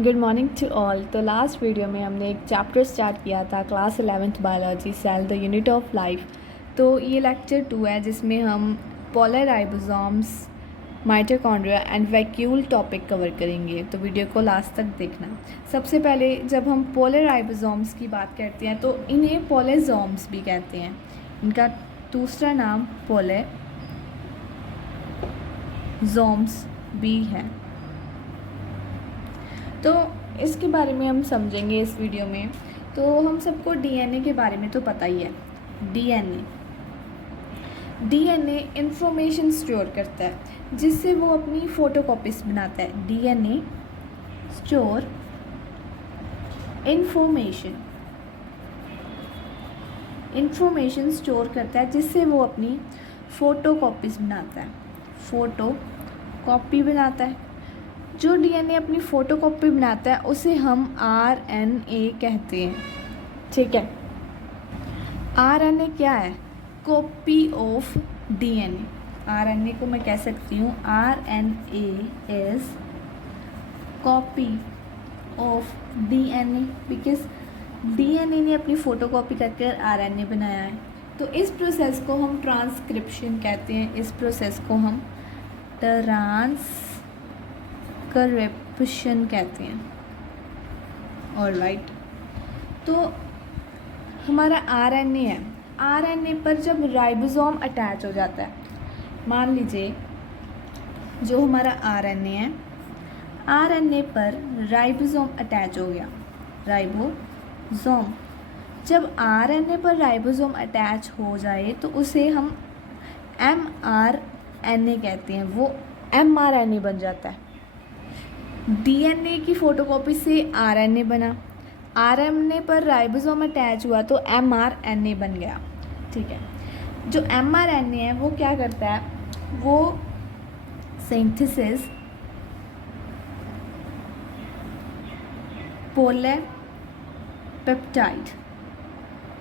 Good morning to all. तो last video में हमने एक चैप्टर स्टार्ट किया था class 11th biology cell the unit of life. तो ये लेक्चर 2 है जिसमें हम polar ribosomes, mitochondria and vacuole topic cover करेंगे। तो वीडियो को लास्ट तक देखना। सबसे पहले जब हम पोलर राइबोसोम्स की बात करते हैं तो इन्हें पोलेजोम्स भी कहते हैं। इनका दूसरा नाम पोलेजोम्स भी है। तो इसके बारे में हम समझेंगे इस वीडियो में। तो हम सबको डीएनए के बारे में तो पता ही है। डीएनए इंफॉर्मेशन स्टोर करता है जिससे वो अपनी फोटोकॉपीज बनाता है। डीएनए स्टोर इंफॉर्मेशन स्टोर करता है जिससे वो अपनी फोटोकॉपीज बनाता है। फोटोकॉपी बनाता है। जो डीएनए अपनी फ़ोटोकॉपी बनाता है उसे हम आरएनए कहते हैं। ठीक है, आरएनए क्या है? Copy of DNA. आरएनए को मैं कह सकती हूँ RNA is copy of DNA, because DNA ने अपनी फ़ोटोकॉपी करके आरएनए बनाया है। तो इस प्रोसेस को हम ट्रांसक्रिप्शन कहते हैं। इस प्रोसेस को हम ट्रांसक्रिप्शन कहते हैं। ऑलराइट, तो हमारा आरएनए है। आरएनए पर जब राइबोसोम अटैच हो जाता है, मान लीजिए जो हमारा आरएनए है, आरएनए पर राइबोसोम अटैच हो गया। राइबोसोम, जब आरएनए पर राइबोसोम अटैच हो जाए तो उसे हम एमआरएनए कहते हैं। वो एमआरएनए बन जाता है। डीएनए की फ़ोटोकॉपी से आरएनए बना, आरएनए पर राइबोसोम अटैच हुआ तो एमआरएनए बन गया। ठीक है, जो एमआरएनए है वो क्या करता है? वो सिंथेसिस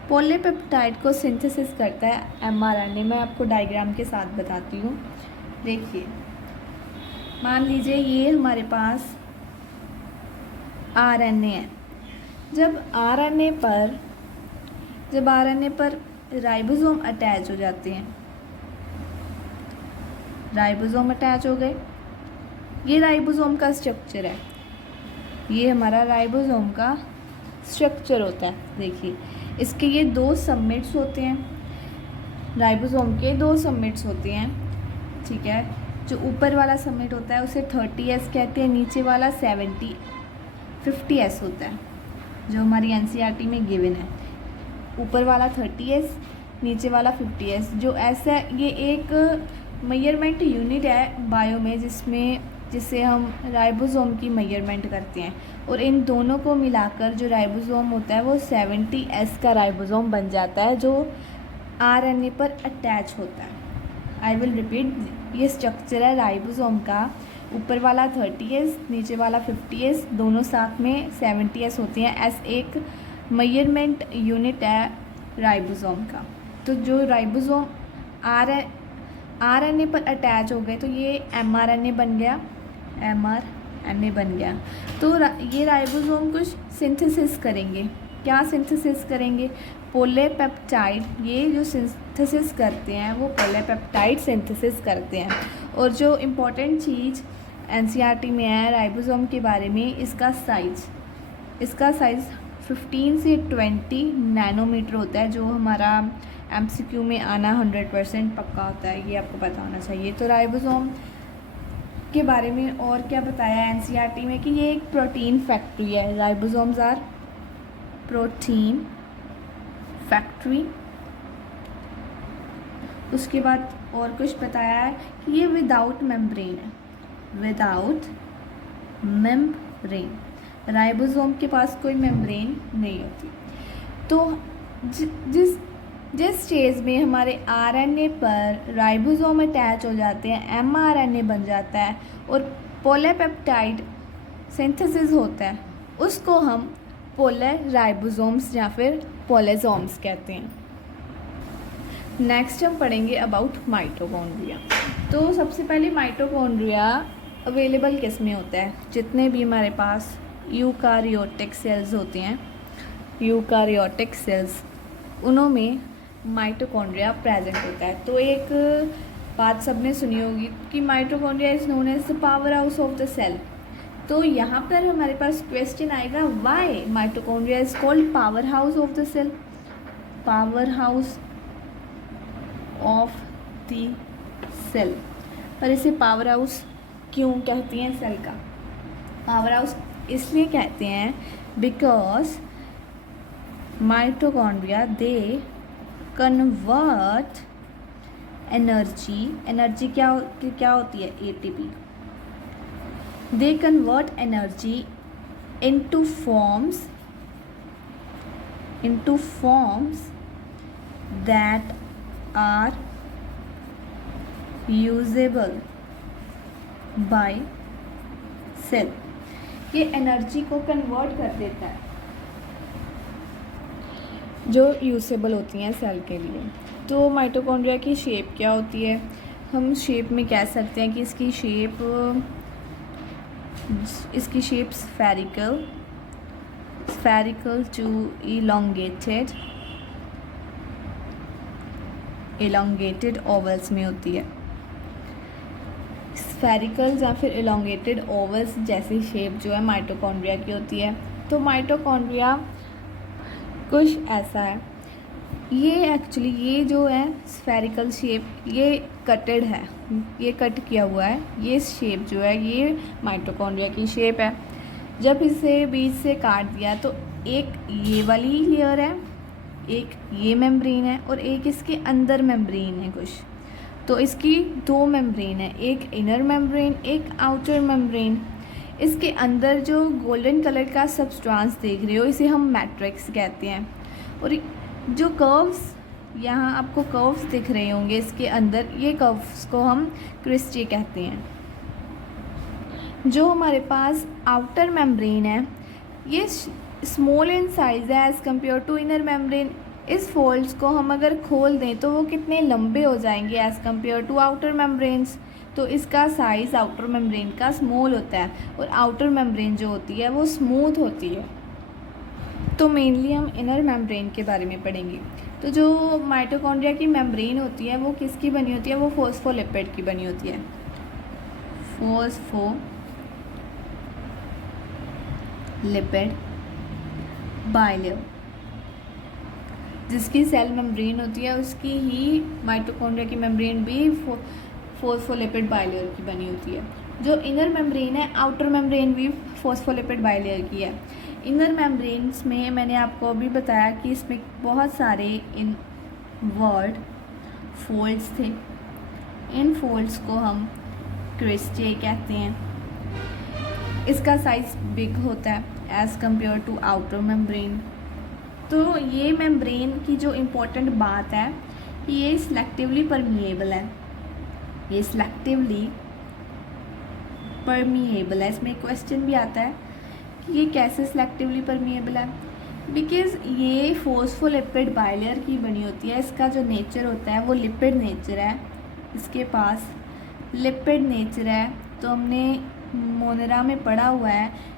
पॉलीपेप्टाइड को सिंथेसिस करता है एमआरएनए। मैं आपको डायग्राम के साथ बताती हूँ। देखिए, मान लीजिए ये हमारे पास आरएनए है। जब आरएनए पर राइबोसोम अटैच हो जाते हैं, राइबोसोम अटैच हो गए, ये राइबोसोम का स्ट्रक्चर है। ये हमारा राइबोसोम का स्ट्रक्चर होता है। देखिए, इसके ये 2 सबमिट्स होते हैं। राइबोसोम के 2 सबमिट्स होते हैं। ठीक है, जो ऊपर वाला सबमिट होता है उसे 30S कहते हैं, नीचे वाला 50S होता है, जो हमारी एनसीईआरटी में गिवन है। ऊपर वाला 30S, नीचे वाला 50S। जो ऐसा, ये एक मेजरमेंट यूनिट है बायो में जिससे हम राइबोसोम की मेजरमेंट करते हैं। और इन दोनों को मिलाकर जो राइबोसोम होता है वो 70S का राइबोसोम बन जाता है, जो आरएनए पर अटैच होता है। आई विल रिपीट, ये स्ट्रक्चर है राइबोसोम का। ऊपर वाला 30S, नीचे वाला 50S, दोनों साथ में 70S होती हैं। एस एक मेजरमेंट यूनिट है राइबोसोम का। तो जो राइबोसोम आरएनए पर अटैच हो गए तो ये एमआरएनए बन गया। तो ये राइबोसोम कुछ सिंथेसिस करेंगे। क्या सिंथेसिस करेंगे? पॉलीपेप्टाइड। ये जो सिंथेसिस करते हैं वो पॉलीपेप्टाइड सिंथेसिस करते हैं। और जो इम्पोर्टेंट चीज़ एनसीईआरटी में है राइबोसोम के बारे में, इसका साइज़ 15 से 20 नैनोमीटर होता है, जो हमारा एमसीक्यू में आना 100% पक्का होता है। ये आपको पता होना चाहिए। तो राइबोसोम के बारे में और क्या बताया एनसीईआरटी में कि ये एक प्रोटीन फैक्ट्री है। Ribosomes are protein factory. उसके बाद और कुछ बताया है कि ये विदाउट मेम्ब्रेन है। विदाउट मेम्ब्रेन, राइबोसोम के पास कोई मेम्ब्रेन नहीं होती। तो जिस स्टेज में हमारे आरएनए पर राइबोसोम अटैच हो जाते हैं, एमआरएनए बन जाता है और पॉलीपेप्टाइड सिंथेसिस होता है, उसको हम पोलर राइबोसोम्स या फिर पोलेजोम्स कहते हैं। नेक्स्ट हम पढ़ेंगे अबाउट माइटोकॉन्ड्रिया। तो सबसे पहले माइटोकॉन्ड्रिया अवेलेबल किस में होता है? जितने भी हमारे पास यूकारियोटिक सेल्स होते हैं, यूकारियोटिक सेल्स, उनमें माइटोकॉन्ड्रिया प्रेजेंट होता है। तो एक बात सबने सुनी होगी कि mitochondria is known as the power house of the cell. तो यहाँ पर हमारे पास क्वेश्चन आएगा, why mitochondria is called power house of the cell, power house of the cell. पर इसे पावर हाउस क्यों कहती हैं सेल का? पावर हाउस इसलिए कहते हैं because mitochondria they convert energy क्या होती है? ATP. They convert energy into forms that are usable by cell. ये एनर्जी को कन्वर्ट कर देता है जो यूजेबल होती हैं सेल के लिए। तो माइटोकॉन्ड्रिया की शेप क्या होती है? हम शेप में कह सकते हैं कि इसकी shape spherical to elongated ovals में होती है। स्फेरिकल या फिर इलोंगेटेड ओवल्स जैसी शेप जो है माइटोकॉन्ड्रिया की होती है। तो माइटोकॉन्ड्रिया कुछ ऐसा है, ये जो है स्फेरिकल शेप, ये कटेड है, ये कट किया हुआ है। ये शेप जो है ये माइटोकॉन्ड्रिया की शेप है। जब इसे बीच से काट दिया तो एक ये वाली लेयर है, एक ये मेम्ब्रेन है और एक इसके अंदर मेम्ब्रेन है कुछ। तो इसकी दो मेम्ब्रेन है, एक इनर मेम्ब्रेन, एक आउटर मेम्ब्रेन। इसके अंदर जो गोल्डन कलर का सब्सटेंस देख रहे हो इसे हम मैट्रिक्स कहते हैं। और जो कर्व्स यहाँ आपको कर्व्स दिख रहे होंगे इसके अंदर, ये कर्व्स को हम क्रिस्टी कहते हैं। जो हमारे पास आउटर मेम्ब्रेन है ये स्मॉल इन साइज़ है as compared to inner membrane. इस फोल्ड्स को हम अगर खोल दें तो वो कितने लंबे हो जाएंगे as compared to outer membranes. तो इसका साइज़ आउटर मेम्ब्रेन का स्मॉल होता है और आउटर मेम्ब्रेन जो होती है वो स्मूथ होती है। तो मेनली हम इनर मेम्ब्रेन के बारे में पढ़ेंगे। तो जो माइटोकॉन्ड्रिया की मेम्ब्रेन होती है वो किसकी बनी होती है? वो फॉस्फोलिपिड की बनी होती है, फॉस्फोलिपिड बाइलेयर। जिसकी सेल मेम्ब्रेन होती है उसकी ही माइटोकॉन्ड्रिया की मेम्ब्रेन भी फॉस्फोलिपिड बाइलेयर की बनी होती है। जो इनर मेम्ब्रेन है, आउटर मेम्ब्रेन भी फॉस्फोलिपिड बाइलेयर की है। इनर मेम्ब्रेन्स में मैंने आपको अभी बताया कि इसमें बहुत सारे इनवर्ड फोल्ड्स थे। इन फोल्ड्स को हम क्रिस्टे कहते हैं। इसका साइज बिग होता है as compared to outer membrane. तो ये मेम्ब्रेन की जो इम्पोर्टेंट बात है कि ये सिलेक्टिवली परमिएबल है, ये सिलेक्टिवली परमिएबल है। इसमें क्वेश्चन भी आता है कि ये कैसे सिलेक्टिवली परमिएबल है? बिकॉज ये फॉस्फोलिपिड बाइलेयर की बनी होती है। इसका जो नेचर होता है वो लिपिड नेचर है, इसके पास लिपिड नेचर है। तो हमने मोनेरा में पढ़ा हुआ है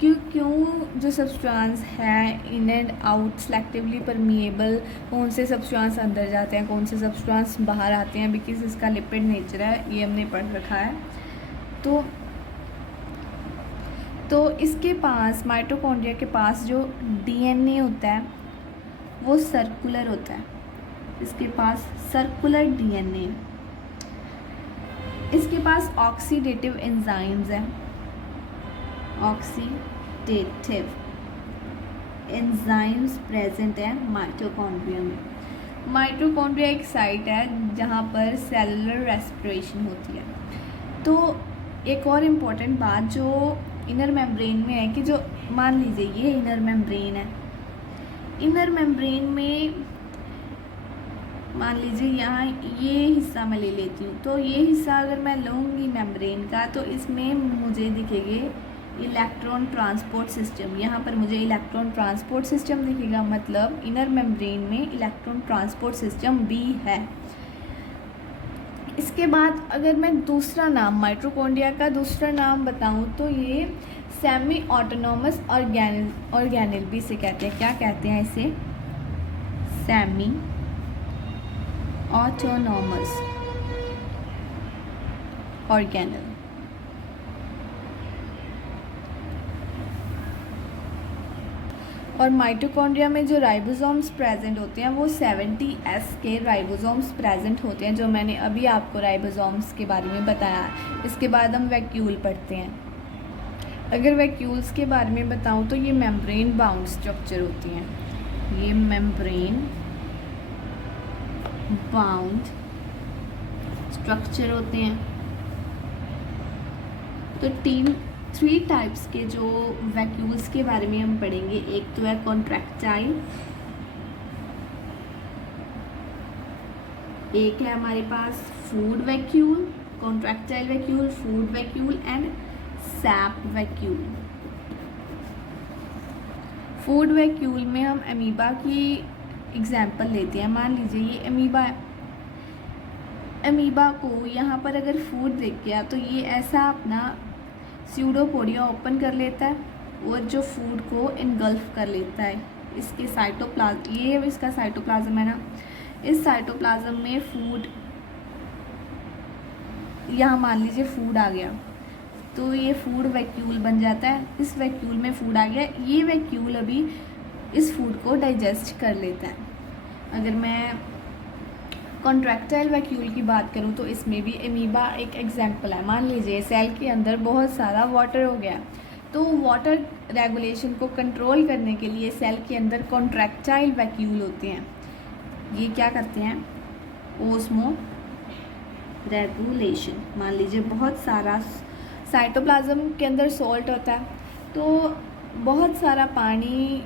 क्यों जो सब्सटेंस है in and out selectively permeable, कौन से सब्सटेंस अंदर जाते हैं, कौन से सब्सटेंस बाहर आते हैं, बिकॉज इसका लिपिड नेचर है, ये हमने पढ़ रखा है। तो इसके पास माइटोकॉन्ड्रिया के पास जो डीएनए होता है वो सर्कुलर होता है। इसके पास सर्कुलर डीएनए। इसके पास ऑक्सीडेटिव एंजाइम्स हैं, ऑक्सीडेटिव एंजाइम्स प्रेजेंट है माइटोकॉन्ड्रिया में। माइटोकॉन्ड्रिया एक साइट है जहाँ पर सेलुलर रेस्पिरेशन होती है। तो एक और इम्पॉर्टेंट बात जो इनर मेम्ब्रेन में है कि जो मान लीजिए ये इनर मेम्ब्रेन है, इनर मेम्ब्रेन में मान लीजिए यहाँ ये हिस्सा मैं ले लेती हूँ। तो ये हिस्सा अगर मैं लूँगी मेम्ब्रेन का तो इसमें मुझे दिखेंगे इलेक्ट्रॉन ट्रांसपोर्ट सिस्टम। यहाँ पर मुझे इलेक्ट्रॉन ट्रांसपोर्ट सिस्टम दिखेगा, मतलब इनर मेम्ब्रेन में इलेक्ट्रॉन ट्रांसपोर्ट सिस्टम भी है। इसके बाद अगर मैं दूसरा नाम माइटोकॉन्ड्रिया का दूसरा नाम बताऊँ तो ये सेमी ऑटोनॉमस ऑर्गेनेल भी इसे कहते हैं। क्या कहते हैं इसे? Semi autonomous organelle. और माइटोकॉन्ड्रिया में जो राइबोसोम्स प्रेजेंट होते हैं वो 70S के राइबोसोम्स प्रेजेंट होते हैं, जो मैंने अभी आपको राइबोसोम्स के बारे में बताया। इसके बाद हम वैक्यूल पढ़ते हैं। अगर वैक्यूल्स के बारे में बताऊं तो ये मेम्ब्रेन बाउंड स्ट्रक्चर होती हैं। ये मेम्ब्रेन बाउंड स्ट्रक्चर होते हैं। तो 3 टाइप्स के जो वैक्यूल्स के बारे में हम पढ़ेंगे। एक तो है कॉन्ट्रैक्टाइल, एक है हमारे पास food vacuole, contractile vacuole, food vacuole and sap vacuole. Food vacuole में हम अमीबा की एग्जाम्पल लेते हैं। मान लीजिए ये अमीबा है। अमीबा को यहाँ पर अगर फूड देख गया तो ये ऐसा अपना स्यूडोपोडिया ओपन कर लेता है और जो फूड को इनगल्फ कर लेता है। इसके साइटोप्लाज्म, ये इसका साइटोप्लाज्म है ना, इस साइटोप्लाज्म में फूड, यहाँ मान लीजिए फूड आ गया तो ये फूड वैक्यूल बन जाता है। इस वैक्यूल में फूड आ गया, ये वैक्यूल अभी इस फूड को डाइजेस्ट कर लेता है। अगर मैं कॉन्ट्रैक्टाइल वैक्यूल की बात करूं तो इसमें भी अमीबा एक एग्जाम्पल है। मान लीजिए सेल के अंदर बहुत सारा वाटर हो गया, तो वाटर रेगुलेशन को कंट्रोल करने के लिए सेल के अंदर कॉन्ट्रैक्टाइल वैक्यूल होते हैं। ये क्या करते हैं? Osmo regulation. मान लीजिए बहुत सारा साइटोप्लाज्म के अंदर सॉल्ट होता है, तो बहुत सारा पानी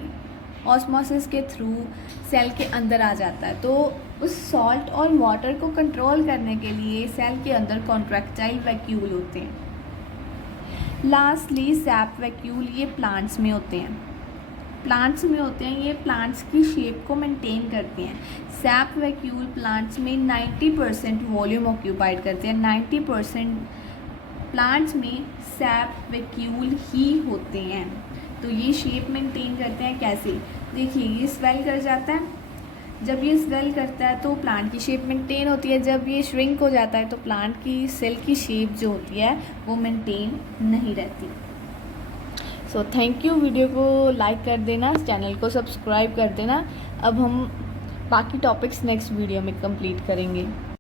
ऑस्मोसिस के थ्रू सेल के अंदर आ जाता है। तो उस सॉल्ट और वाटर को कंट्रोल करने के लिए सेल के अंदर कॉन्ट्रैक्टाइल वैक्यूल होते हैं। लास्टली सैप वैक्यूल, ये प्लांट्स में होते हैं। ये प्लांट्स की शेप को मेंटेन करते हैं। सैप वैक्यूल प्लांट्स में 90% वॉल्यूम ऑक्यूपाइड करते हैं। 90% प्लांट्स में सैप वैक्यूल ही होते हैं। तो ये शेप मेंटेन करते हैं कैसे? देखिए ये स्वेल कर जाता है, जब ये स्वेल करता है तो प्लांट की शेप मेंटेन होती है। जब ये श्रिंक हो जाता है तो प्लांट की सेल की शेप जो होती है वो मेंटेन नहीं रहती। So thank you. वीडियो को लाइक कर देना, चैनल को सब्सक्राइब कर देना। अब हम बाकी टॉपिक्स नेक्स्ट वीडियो में कंप्लीट करेंगे।